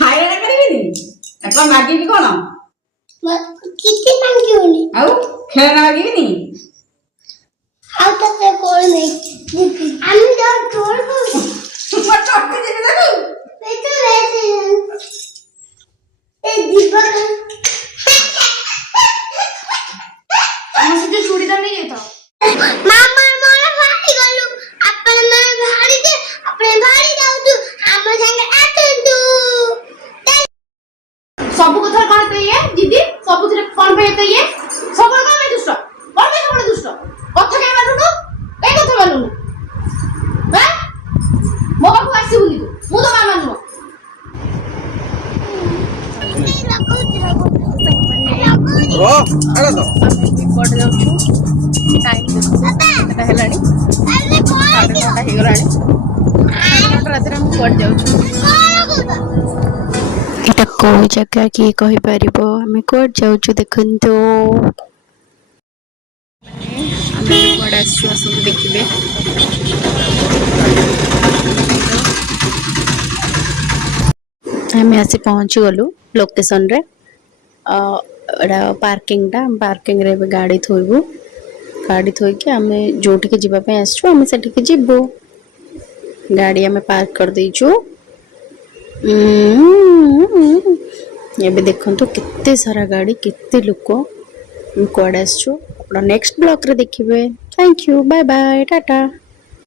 ହାଇରାଣ କରିବିନି କଣ ମାଗିବି କଣ କିଛି ମାଗିବୁନି ଆଉ ଖେଳନା ମାଗିବିନି ଆଉ ତତେ କୋଳ ନାହିଁ ଆମେ ତ କୋଳ କରୁ ଚଟି ଦେବି ତାକୁ ଏତ ରେସ ଏ ଯିବା ଆମ ସେ ଚୁଡ଼ିଦାର ନେଇ ଯାଇତ ମାମା ମୋର ଭାଇ ଗଲୁ ଆପଣ ମାନେ ଭାରି ଦେ ଆପଣ ଭାରି ଯାଉଛୁ ଆମ ସାଙ୍ଗେ ଆସନ୍ତୁ ସବୁ କଥା କଣ ତ ଇଏ ଦିଦି ସବୁଥିରେ କଣ ପାଇଁ ତ ଇଏ ସବୁବେଳେ କଣ ପାଇଁ ଦୁଷ୍ଟ କଣ ପାଇଁ ସବୁବେଳେ ଦୁଷ୍ଟ କଥା କାଇଁ ମାନୁନୁ କାଇଁ କଥା ମାନୁନୁ ହାଁ ମୋ ପାଖକୁ ଆସିବୁନି ତୁ ମୁଁ ତ ମା ମାନୁନୁ ଓ ଆରେ ତ କୁଆଡ଼େ ଯାଉଛୁ ଟାଇମ୍ ଦେଖ କେତେଟା ହେଲାଣି 9:30 ହେଇଗଲାଣି ରାତିରେ ଆମେ କୁଆଡ଼େ ଯାଉଛୁ ଏଇଟା କୋଉ ଜାଗା କିଏ କହିପାରିବ ଆମେ କୁଆଡ଼େ ଯାଉଛୁ ଦେଖନ୍ତୁ ଆମେ କୁଆଡ଼େ ଆସିଛୁ ଆସନ୍ତୁ ଦେଖିବେ ଆମେ ଆସି ପହଞ୍ଚିଗଲୁ ଲୋକେସନରେ ଏଇଟା ପାର୍କିଂରେ ଏବେ ଗାଡ଼ି ଥୋଇବୁ ଗାଡ଼ି ଥୋଇକି ଆମେ ଯେଉଁଠିକି ଯିବା ପାଇଁ ଆସିଛୁ ଆମେ ସେଠିକି ଯିବୁ ଗାଡ଼ି ଆମେ ପାର୍କ କରିଦେଇଛୁ ଏବେ ଦେଖନ୍ତୁ କେତେ ସାରା ଗାଡ଼ି କେତେ ଲୋକ କୁଆଡ଼େ ଆସିଛୁ ଆପଣ ନେକ୍ସଟ ବ୍ଲଗ୍ରେ ଦେଖିବେ thank you bye bye Tata.